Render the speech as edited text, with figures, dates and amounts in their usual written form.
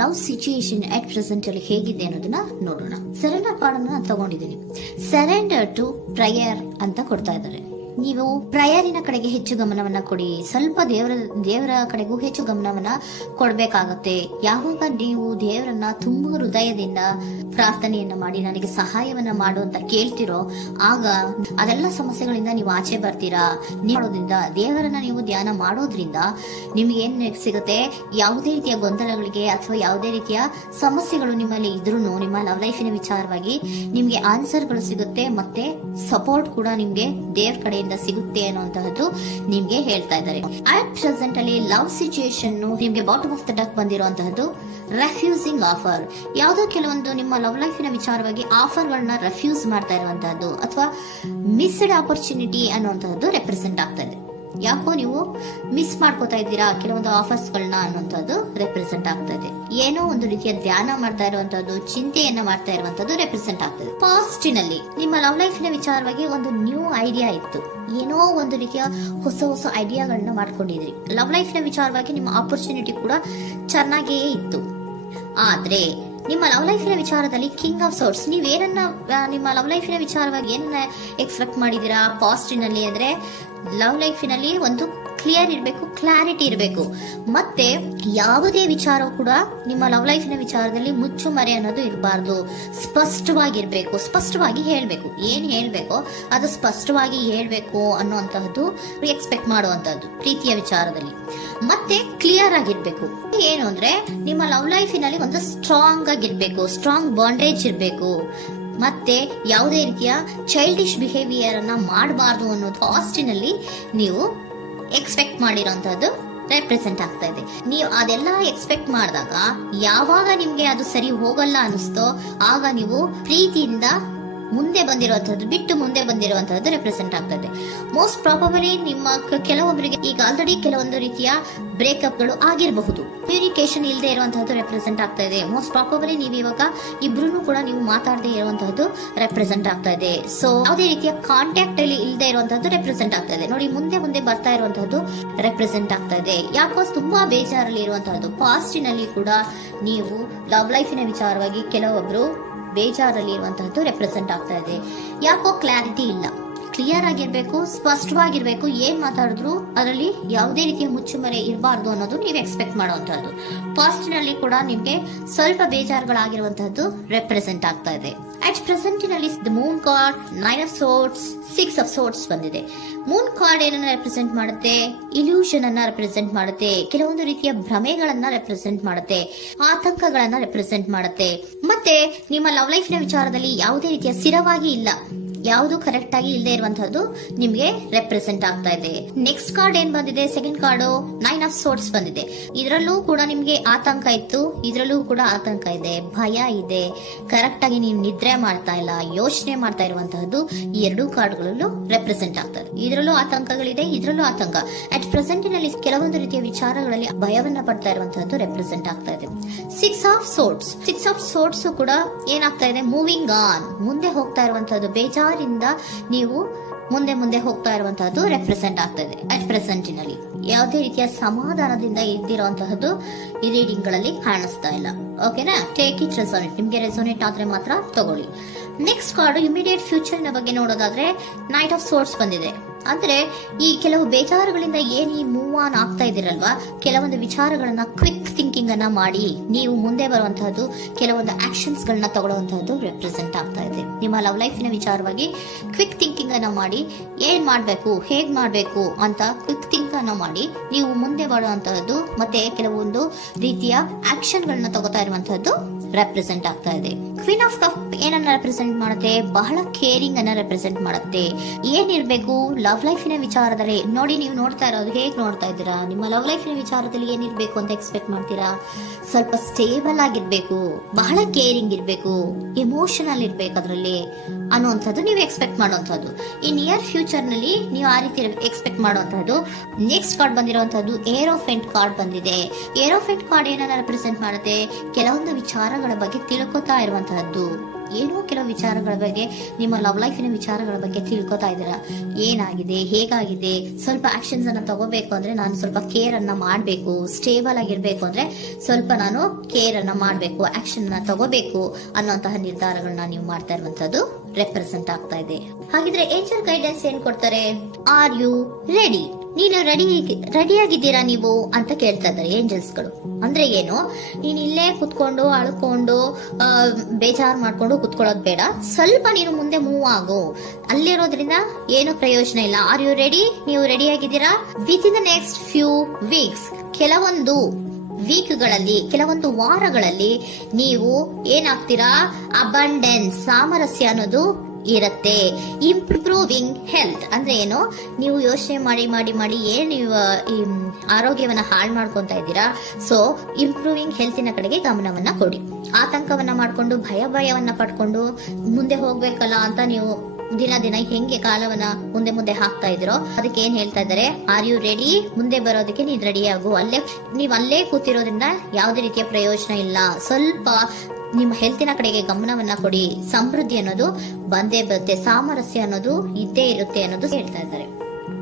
Love situation at present ಅಲ್ಲಿ ಹೇಗಿದೆ ಅನ್ನೋದನ್ನ ನೋಡೋಣ. ಸರೆಂಡರ್ ಕಾರ್ಡ್ ಅನ್ನ ನಾನು ತಗೊಂಡಿದ್ದೀನಿ. ಸರೆಂಡರ್ ಟು ಪ್ರಯರ್ ಅಂತ ಕೊಡ್ತಾ ಇದ್ದಾರೆ. ನೀವು ಪ್ರಯರಿನ ಕಡೆಗೆ ಹೆಚ್ಚು ಗಮನವನ್ನ ಕೊಡಿ, ಸ್ವಲ್ಪ ದೇವರ ಕಡೆಗೂ ಹೆಚ್ಚು ಗಮನವನ್ನ ಕೊಡ್ಬೇಕಾಗತ್ತೆ. ಯಾವಾಗ ನೀವು ದೇವರನ್ನ ತುಂಬಾ ಹೃದಯದಿಂದ ಪ್ರಾರ್ಥನೆಯನ್ನ ಮಾಡಿ ನನಗೆ ಸಹಾಯವನ್ನ ಮಾಡು ಅಂತ ಕೇಳ್ತಿರೋ, ಆಗ ಅದೆಲ್ಲ ಸಮಸ್ಯೆಗಳಿಂದ ನೀವು ಆಚೆ ಬರ್ತೀರಾ. ಮಾಡೋದ್ರಿಂದ, ದೇವರನ್ನ ನೀವು ಧ್ಯಾನ ಮಾಡೋದ್ರಿಂದ ನಿಮ್ಗೆ ಏನ್ ಸಿಗುತ್ತೆ, ಯಾವುದೇ ರೀತಿಯ ಗೊಂದಲಗಳಿಗೆ ಅಥವಾ ಯಾವುದೇ ರೀತಿಯ ಸಮಸ್ಯೆಗಳು ನಿಮ್ಮಲ್ಲಿ ಇದ್ರೂ ನಿಮ್ಮ ಲವ್ ಲೈಫಿನ ವಿಚಾರವಾಗಿ ನಿಮ್ಗೆ ಆನ್ಸರ್ಗಳು ಸಿಗುತ್ತೆ, ಮತ್ತೆ ಸಪೋರ್ಟ್ ಕೂಡ ನಿಮ್ಗೆ ದೇವ್ರ ಕಡೆ ಸಿಗುತ್ತೆ ಅನ್ನುವಂತಹದ್ದು ನಿಮ್ಗೆ ಹೇಳ್ತಾ ಇದ್ದಾರೆ. ಅಟ್ ಪ್ರೆಸೆಂಟ್ ಅಲ್ಲಿ ಲವ್ ಸಿಚುಯೇಷನ್ ನಿಮ್ಗೆ ಬಾಟಮ್ ಆಫ್ ದ ಡಕ್ ಬಂದಿರುವಂತಹದ್ದು ರೆಫ್ಯೂಸಿಂಗ್ ಆಫರ್. ಯಾವುದೋ ಕೆಲವೊಂದು ನಿಮ್ಮ ಲವ್ ಲೈಫಿನ ವಿಚಾರವಾಗಿ ಆಫರ್ ಗಳನ್ನ ರೆಫ್ಯೂಸ್ ಮಾಡ್ತಾ ಇರುವಂತಹದ್ದು ಅಥವಾ ಮಿಸ್ಡ್ ಆಪರ್ಚುನಿಟಿ ಅನ್ನುವಂತಹದ್ದು ರೆಪ್ರೆಸೆಂಟ್ ಆಗ್ತಾ ಇದೆ. ಯಾಕೋ ನೀವು ಮಿಸ್ ಮಾಡ್ಕೋತಾ ಇದ್ದೀರಾ ಕೆಲವೊಂದು ಆಫರ್ಸ್ ಗಳನ್ನ ಅನ್ನುವಂಥದ್ದು ರೆಪ್ರೆಸೆಂಟ್ ಆಗ್ತಾ ಇದೆ. ಏನೋ ಒಂದು ರೀತಿಯ ಧ್ಯಾನ ಮಾಡ್ತಾ ಇರುವಂತಹದ್ದು, ಚಿಂತೆಯನ್ನ ಮಾಡ್ತಾ ಇರುವಂತದ್ದು ರೆಪ್ರೆಸೆಂಟ್ ಆಗ್ತದೆ. ಪಾಸ್ಟಿನಲ್ಲಿ ನಿಮ್ಮ ಲವ್ ಲೈಫಿನ ವಿಚಾರವಾಗಿ ಒಂದು ನ್ಯೂ ಐಡಿಯಾ ಇತ್ತು, ಏನೋ ಒಂದು ರೀತಿಯ ಹೊಸ ಐಡಿಯಾಗಳನ್ನ ಮಾಡ್ಕೊಂಡಿದ್ರಿ. ಲವ್ ಲೈಫಿನ ವಿಚಾರವಾಗಿ ನಿಮ್ಮ ಆಪರ್ಚುನಿಟಿ ಕೂಡ ಚೆನ್ನಾಗಿಯೇ ಇತ್ತು. ಆದ್ರೆ ನಿಮ್ಮ ಲವ್ ಲೈಫಿನ ವಿಚಾರದಲ್ಲಿ ಕಿಂಗ್ ಆಫ್ ಸೋರ್ಟ್ಸ್, ನೀವೇನನ್ನ ನಿಮ್ಮ ಲವ್ ಲೈಫಿನ ವಿಚಾರವಾಗಿ ಏನನ್ನ ಎಕ್ಸ್ಪೆಕ್ಟ್ ಮಾಡಿದೀರಾ ಪಾಸ್ಟಿನಲ್ಲಿ ಅಂದ್ರೆ, ಲವ್ ಲೈಫಿನಲ್ಲಿ ಒಂದು ಕ್ಲಿಯರ್ ಇರಬೇಕು, ಕ್ಲಾರಿಟಿ ಇರಬೇಕು, ಮತ್ತೆ ಯಾವುದೇ ವಿಚಾರ ಕೂಡ ನಿಮ್ಮ ಲವ್ ಲೈಫಿನ ವಿಚಾರದಲ್ಲಿ ಮುಚ್ಚುಮರೆ ಅನ್ನೋದು ಇರಬಾರ್ದು. ಸ್ಪಷ್ಟವಾಗಿರ್ಬೇಕು, ಸ್ಪಷ್ಟವಾಗಿ ಹೇಳ್ಬೇಕು, ಏನ್ ಹೇಳ್ಬೇಕೋ ಅದು ಸ್ಪಷ್ಟವಾಗಿ ಹೇಳ್ಬೇಕು ಅನ್ನುವಂತಹದ್ದು ಎಕ್ಸ್ಪೆಕ್ಟ್ ಮಾಡುವಂತಹದ್ದು ಪ್ರೀತಿಯ ವಿಚಾರದಲ್ಲಿ. ಮತ್ತೆ ಕ್ಲಿಯರ್ ಆಗಿರ್ಬೇಕು. ಏನು ಅಂದ್ರೆ ನಿಮ್ಮ ಲವ್ ಲೈಫಿನಲ್ಲಿ ಒಂದು ಸ್ಟ್ರಾಂಗ್ ಆಗಿರ್ಬೇಕು, ಸ್ಟ್ರಾಂಗ್ ಬಾಂಡೇಜ್ ಇರಬೇಕು, ಮತ್ತೆ ಯಾವುದೇ ರೀತಿಯ ಚೈಲ್ಡಿಶ್ ಬಿಹೇವಿಯರ್ ಅನ್ನ ಮಾಡಬಾರ್ದು ಅನ್ನೋದು ಪಾಸ್ಟಿನಲ್ಲಿ ನೀವು ಎಕ್ಸ್ಪೆಕ್ಟ್ ಮಾಡಿರೋಂಥದ್ದು ರೆಪ್ರೆಸೆಂಟ್ ಆಗ್ತಾ ಇದೆ. ನೀವು ಅದೆಲ್ಲ ಎಕ್ಸ್ಪೆಕ್ಟ್ ಮಾಡಿದಾಗ ಯಾವಾಗ ನಿಮ್ಗೆ ಅದು ಸರಿ ಹೋಗಲ್ಲ ಅನಿಸ್ತೋ ಆಗ ನೀವು ಪ್ರೀತಿಯಿಂದ ಮುಂದೆ ಬಂದಿರುವಂತಹದ್ದು ಬಿಟ್ಟು ಮುಂದೆ ಬಂದಿರುವಂತಹದ್ದು ರೆಪ್ರೆಸೆಂಟ್ ಆಗ್ತದೆ. ಮೋಸ್ಟ್ ಪ್ರಾಬಬಲಿ ನಿಮ್ಮ ಕೆಲವೊಬ್ಬರಿಗೆ ಈಗ ಆಲ್ರೆಡಿ ಕೆಲವೊಂದು ರೀತಿಯ ಬ್ರೇಕಪ್ ಗಳು ಆಗಿರಬಹುದು, ಕಮ್ಯುನಿಕೇಶನ್ ಇಲ್ಲದೆ ಇರುವಂತಹದ್ದು ರೆಪ್ರೆಸೆಂಟ್ ಆಗ್ತಾ ಇದೆ. ಮೋಸ್ಟ್ ಪ್ರಾಬಬಲಿ ನೀವು ಇವಾಗ ಇಬ್ರು ಕೂಡ ನೀವು ಮಾತಾಡದೆ ಇರುವಂತಹದ್ದು ರೆಪ್ರೆಸೆಂಟ್ ಆಗ್ತಾ ಇದೆ. ಸೊ ಯಾವುದೇ ರೀತಿಯ ಕಾಂಟ್ಯಾಕ್ಟ್ ಅಲ್ಲಿ ಇಲ್ಲದೆ ಇರುವಂತಹದ್ದು ರೆಪ್ರೆಸೆಂಟ್ ಆಗ್ತಾ ಇದೆ. ನೋಡಿ, ಮುಂದೆ ಬರ್ತಾ ಇರುವಂತಹದ್ದು ರೆಪ್ರೆಸೆಂಟ್ ಆಗ್ತಾ ಇದೆ. ಯಾಕೋ ತುಂಬಾ ಬೇಜಾರಲ್ಲಿ ಇರುವಂತಹದ್ದು. ಪಾಸ್ಟಿನಲ್ಲಿ ಕೂಡ ನೀವು ಲವ್ ಲೈಫಿನ ವಿಚಾರವಾಗಿ ಕೆಲವೊಬ್ರು ಬೇಜಾರಲ್ಲಿ ಇರುವಂತಹದ್ದು ರೆಪ್ರೆಸೆಂಟ್ ಆಗ್ತಾ ಇದೆ. ಯಾಕೋ ಕ್ಲಾರಿಟಿ ಇಲ್ಲ, ಕ್ಲಿಯರ್ ಆಗಿರ್ಬೇಕು, ಸ್ಪಷ್ಟವಾಗಿರ್ಬೇಕು, ಏನ್ ಮಾತಾಡಿದ್ರು ಅದರಲ್ಲಿ ಯಾವುದೇ ರೀತಿಯ ಮುಚ್ಚುಮರೆ ಇರಬಾರ್ದು ಅನ್ನೋದು ನೀವು ಎಕ್ಸ್ಪೆಕ್ಟ್ ಮಾಡುವಂತಹದ್ದು. ಪಾಸ್ಟಿನಲ್ಲಿ ಕೂಡ ನಿಮ್ಗೆ ಸ್ವಲ್ಪ ಬೇಜಾರುಗಳಾಗಿರುವಂತಹದ್ದು ರೆಪ್ರೆಸೆಂಟ್ ಆಗ್ತಾ ಇದೆ. ಅಟ್ ಪ್ರೆಸೆಂಟಿನಲ್ಲಿ the moon card, 9 of swords, 6 of swords ಬಂದಿದೆ. ಮೂನ್ ಕಾರ್ಡ್ ಏನನ್ನ ರೆಪ್ರೆಸೆಂಟ್ ಮಾಡುತ್ತೆ? ಇಲ್ಯೂಷನ್ ಅನ್ನ ರೆಪ್ರೆಸೆಂಟ್ ಮಾಡುತ್ತೆ, ಕೆಲವೊಂದು ರೀತಿಯ ಭ್ರಮೆಗಳನ್ನ ರೆಪ್ರೆಸೆಂಟ್ ಮಾಡುತ್ತೆ, ಆತಂಕಗಳನ್ನ ರೆಪ್ರೆಸೆಂಟ್ ಮಾಡುತ್ತೆ. ಮತ್ತೆ ನಿಮ್ಮ ಲವ್ ಲೈಫಿನ ವಿಚಾರದಲ್ಲಿ ಯಾವುದೇ ರೀತಿಯ ಸ್ಥಿರವಾಗಿ ಇಲ್ಲ, ಯಾವುದು ಕರೆಕ್ಟ್ ಆಗಿ ಇಲ್ಲದೆ ಇರುವಂತಹದ್ದು ನಿಮ್ಗೆ ರೆಪ್ರೆಸೆಂಟ್ ಆಗ್ತಾ ಇದೆ. ನೆಕ್ಸ್ಟ್ ಕಾರ್ಡ್ ಏನ್ ಬಂದಿದೆ? ಸೆಕೆಂಡ್ ಕಾರ್ಡ್ 9 ಆಫ್ ಸೋರ್ಟ್ಸ್ ಬಂದಿದೆ. ಇದರಲ್ಲೂ ಕೂಡ ನಿಮ್ಗೆ ಆತಂಕ ಇತ್ತು, ಇದರಲ್ಲೂ ಕೂಡ ಆತಂಕ ಇದೆ, ಭಯ ಇದೆ, ಕರೆಕ್ಟ್ ಆಗಿ ನೀವು ನಿದ್ರೆ ಮಾಡ್ತಾ ಇಲ್ಲ, ಯೋಚನೆ ಮಾಡ್ತಾ ಇರುವಂತಹದ್ದು ಈ ಎರಡೂ ಕಾರ್ಡ್ಗಳಲ್ಲೂ ರೆಪ್ರೆಸೆಂಟ್ ಆಗ್ತದೆ. ಇದರಲ್ಲೂ ಆತಂಕಗಳಿದೆ, ಇದರಲ್ಲೂ ಆತಂಕ. ಅಟ್ ಪ್ರೆಸೆಂಟಿನಲ್ಲಿ ಕೆಲವೊಂದು ರೀತಿಯ ವಿಚಾರಗಳಲ್ಲಿ ಭಯವನ್ನ ಪಡ್ತಾ ಇರುವಂತಹದ್ದು ರೆಪ್ರೆಸೆಂಟ್ ಆಗ್ತಾ ಇದೆ. 6 ಆಫ್ ಸೋರ್ಟ್ಸ್ ಕೂಡ ಏನಾಗ್ತಾ ಇದೆ? ಮೂವಿಂಗ್ ಆನ್, ಮುಂದೆ ಹೋಗ್ತಾ ಇರುವಂತಹದ್ದು, ಬೇಜಾರಿಂದ ನೀವು ಮುಂದೆ ಹೋಗ್ತಾ ಇರುವಂತಹದ್ದು ರೆಪ್ರೆಸೆಂಟ್ ಆಗ್ತದೆ. ಅಟ್ ಪ್ರೆಸೆಂಟಿನಲ್ಲಿ ಯಾವುದೇ ರೀತಿಯ ಸಮಾಧಾನದಿಂದ ಇದ್ದಿರುವಂತಹದ್ದು ಈ ರೀಡಿಂಗ್ ಗಳಲ್ಲಿ ಕಾಣಿಸ್ತಾ ಇಲ್ಲ. ಓಕೆನಾ? ಟೇಕ್ ಇಟ್ ರೆಸೋನೇಟ್, ನಿಮ್ಗೆ ರೆಸೋನೇಟ್ ಆದ್ರೆ ಮಾತ್ರ ತಗೊಳ್ಳಿ. ನೆಕ್ಸ್ಟ್ ಕಾರ್ಡ್ ಇಮಿಡಿಯೇಟ್ ಫ್ಯೂಚರ್ ನ ಬಗ್ಗೆ ನೋಡೋದಾದ್ರೆ ನೈಟ್ ಆಫ್ ಸೋರ್ಟ್ಸ್ ಬಂದಿದೆ. ಅಂದ್ರೆ ಈ ಕೆಲವು ಬೇಜಾರುಗಳಿಂದ ಏನ್ ಈ ಮೂವ್ ಆನ್ ಆಗ್ತಾ ಇದಿರಲ್ವಾ, ಕೆಲವೊಂದು ವಿಚಾರಗಳನ್ನ ಕ್ವಿಕ್ ಥಿಂಕಿಂಗ್ ಅನ್ನ ಮಾಡಿ ನೀವು ಮುಂದೆ ಬರುವಂತಹದ್ದು, ಕೆಲವೊಂದು ಆಕ್ಷನ್ಸ್ ಗಳನ್ನ ತಗೊಳ್ಳುವಂತಹದ್ದು ರೆಪ್ರೆಸೆಂಟ್ ಆಗ್ತಾ ಇದೆ. ನಿಮ್ಮ ಲವ್ ಲೈಫಿನ ವಿಚಾರವಾಗಿ ಕ್ವಿಕ್ ಥಿಂಕಿಂಗ್ ಅನ್ನ ಮಾಡಿ ಏನ್ ಮಾಡ್ಬೇಕು, ಹೇಗ್ ಮಾಡ್ಬೇಕು ಅಂತ ಕ್ವಿಕ್ ಥಿಂಕ್ ಅನ್ನ ಮಾಡಿ ನೀವು ಮುಂದೆ ಬರುವಂತಹದ್ದು, ಮತ್ತೆ ಕೆಲವೊಂದು ರೀತಿಯ ಆಕ್ಷನ್ ಗಳನ್ನ ತಗೋತಾ ಇರುವಂತಹದ್ದು ರೆಪ್ರೆಸೆಂಟ್ ಆಗ್ತಾ ಇದೆ. ಕ್ವೀನ್ ಆಫ್ ಕಪ್ ಏನನ್ನ ರೆಪ್ರೆಸೆಂಟ್ ಮಾಡುತ್ತೆ? ಬಹಳ ಕೇರಿಂಗ್ ಅನ್ನ ರೆಪ್ರೆಸೆಂಟ್ ಮಾಡುತ್ತೆ. ಏನಿರ್ಬೇಕು ಲವ್ ಲೈಫಿನ ವಿಚಾರದಲ್ಲಿ? ನೋಡಿ, ನೀವು ನೋಡ್ತಾ ಇರೋದು ಹೇಗ್ ನೋಡ್ತಾ ಇದ್ದೀರಾ? ನಿಮ್ಮ ಲವ್ ಲೈಫಿನ ವಿಚಾರದಲ್ಲಿ ಏನಿರ್ಬೇಕು ಅಂತ ಎಕ್ಸ್ಪೆಕ್ಟ್ ಮಾಡ್ತೀರಾ? ಸ್ವಲ್ಪ ಸ್ಟೇಬಲ್ ಆಗಿರ್ಬೇಕು, ಬಹಳ ಕೇರಿಂಗ್ ಇರ್ಬೇಕು, ಎಮೋಷನಲ್ ಇರ್ಬೇಕು ಅದರಲ್ಲಿ ಅನ್ನುವಂಥದ್ದು ನೀವು ಎಕ್ಸ್ಪೆಕ್ಟ್ ಮಾಡುವಂಥದ್ದು. ಈ ನಿಯರ್ ಫ್ಯೂಚರ್ ನಲ್ಲಿ ನೀವು ಆ ರೀತಿ ಎಕ್ಸ್ಪೆಕ್ಟ್ ಮಾಡುವಂತಹದ್ದು. ನೆಕ್ಸ್ಟ್ ಕಾರ್ಡ್ ಬಂದಿರುವಂತಹದ್ದು ಏರೋಫೆಂಟ್ ಕಾರ್ಡ್ ಬಂದಿದೆ. ಏರೋಫೆಂಟ್ ಕಾರ್ಡ್ ಏನನ್ನ ರೆಪ್ರೆಸೆಂಟ್ ಮಾಡುತ್ತೆ? ಕೆಲವೊಂದು ವಿಚಾರ ವಿಚಾರಗಳ ಬಗ್ಗೆ ತಿಳ್ಕೊತಾ ಇರುವಂತಹದ್ದು. ಏನೋ ಕೆಲವು ವಿಚಾರಗಳ ಬಗ್ಗೆ, ನಿಮ್ಮ ಲವ್ ಲೈಫಿನ ವಿಚಾರಗಳ ಬಗ್ಗೆ ತಿಳ್ಕೊತಾ ಇದ್ದೀರಾ. ಏನಾಗಿದೆ, ಹೇಗಾಗಿದೆ, ಸ್ವಲ್ಪ ಆಕ್ಷನ್ಸ್ ಅನ್ನ ತಗೋಬೇಕು ಅಂದ್ರೆ ನಾನು ಸ್ವಲ್ಪ ಕೇರ್ ಅನ್ನ ಮಾಡ್ಬೇಕು, ಸ್ಟೇಬಲ್ ಆಗಿರ್ಬೇಕು ಅಂದ್ರೆ ಸ್ವಲ್ಪ ನಾನು ಕೇರ್ ಅನ್ನ ಮಾಡ್ಬೇಕು, ಆಕ್ಷನ್ ಅನ್ನ ತಗೋಬೇಕು ಅನ್ನುವಂತಹ ನಿರ್ಧಾರಗಳನ್ನ ನೀವು ಮಾಡ್ತಾ ಇರುವಂತದ್ದು ರೆಪ್ರೆಸೆಂಟ್ ಆಗ್ತಾ ಇದೆ. ಹಾಗಿದ್ರೆ ಏಂಜಲ್ ಗೈಡೆನ್ಸ್ ಏನ್ ಕೊಡ್ತಾರೆ? Are you ready? ನೀನು ರೆಡಿಯಾಗಿದ್ದೀರಾ ನೀವು ಅಂತ ಕೇಳ್ತಾ ಇದ್ದಾರೆ ಏಂಜಲ್ಸ್ ಗಳು. ಅಂದ್ರೆ ಏನು? ನೀನ್ ಇಲ್ಲೇ ಕುತ್ಕೊಂಡು ಅಳ್ಕೊಂಡು ಬೇಜಾರ್ ಮಾಡ್ಕೊಂಡು ಕುತ್ಕೊಳ್ಳೋದು ಬೇಡ. ಸ್ವಲ್ಪ ನೀನು ಮುಂದೆ ಮೂವ್ ಆಗು. ಅಲ್ಲಿರೋದ್ರಿಂದ ಏನು ಪ್ರಯೋಜನ ಇಲ್ಲ. Are you ready? ನೀವು ರೆಡಿಯಾಗಿದ್ದೀರಾ? Within the next few weeks, ಕೆಲವೊಂದು ವೀಕ್ಗಳಲ್ಲಿ, ಕೆಲವೊಂದು ವಾರಗಳಲ್ಲಿ ನೀವು ಏನಾಗ್ತೀರಾ? ಅಬಂಡೆನ್ಸ್, ಸಾಮರಸ್ಯ ಅನ್ನೋದು ಇರುತ್ತೆ. ಇಂಪ್ರೂವಿಂಗ್ ಹೆಲ್ತ್ ಅಂದ್ರೆ ಏನು? ನೀವು ಯೋಚನೆ ಮಾಡಿ ಮಾಡಿ ಮಾಡಿ ಏನ್ ನೀವು ಈ ಆರೋಗ್ಯವನ್ನ ಹಾಳು ಮಾಡ್ಕೊಂತ ಇದ್ದೀರಾ. ಸೊ ಇಂಪ್ರೂವಿಂಗ್ ಹೆಲ್ತಿನ ಕಡೆಗೆ ಗಮನವನ್ನ ಕೊಡಿ. ಆತಂಕವನ್ನ ಮಾಡ್ಕೊಂಡು ಭಯವನ್ನ ಪಡ್ಕೊಂಡು ಮುಂದೆ ಹೋಗ್ಬೇಕಲ್ಲ ಅಂತ ನೀವು ದಿನ ದಿನ ಹೆಂಗೆ ಕಾಲವನ್ನ ಮುಂದೆ ಹಾಕ್ತಾ ಇದ್ರೋ ಅದಕ್ಕೆ ಏನ್ ಹೇಳ್ತಾ ಇದ್ದಾರೆ? Are you ready? ಮುಂದೆ ಬರೋದಕ್ಕೆ ನೀನ್ ರೆಡಿ ಆಗು. ನೀವ್ ಅಲ್ಲೇ ಕೂತಿರೋದ್ರಿಂದ ಯಾವುದೇ ರೀತಿಯ ಪ್ರಯೋಜನ ಇಲ್ಲ. ಸ್ವಲ್ಪ ನಿಮ್ಮ ಹೆಲ್ತಿನ ಕಡೆಗೆ ಗಮನವನ್ನ ಕೊಡಿ. ಸಮೃದ್ಧಿ ಅನ್ನೋದು ಬಂದೇ ಬರುತ್ತೆ, ಸಾಮರಸ್ಯ ಅನ್ನೋದು ಇದ್ದೇ ಇರುತ್ತೆ ಅನ್ನೋದು ಹೇಳ್ತಾ ಇದ್ದಾರೆ.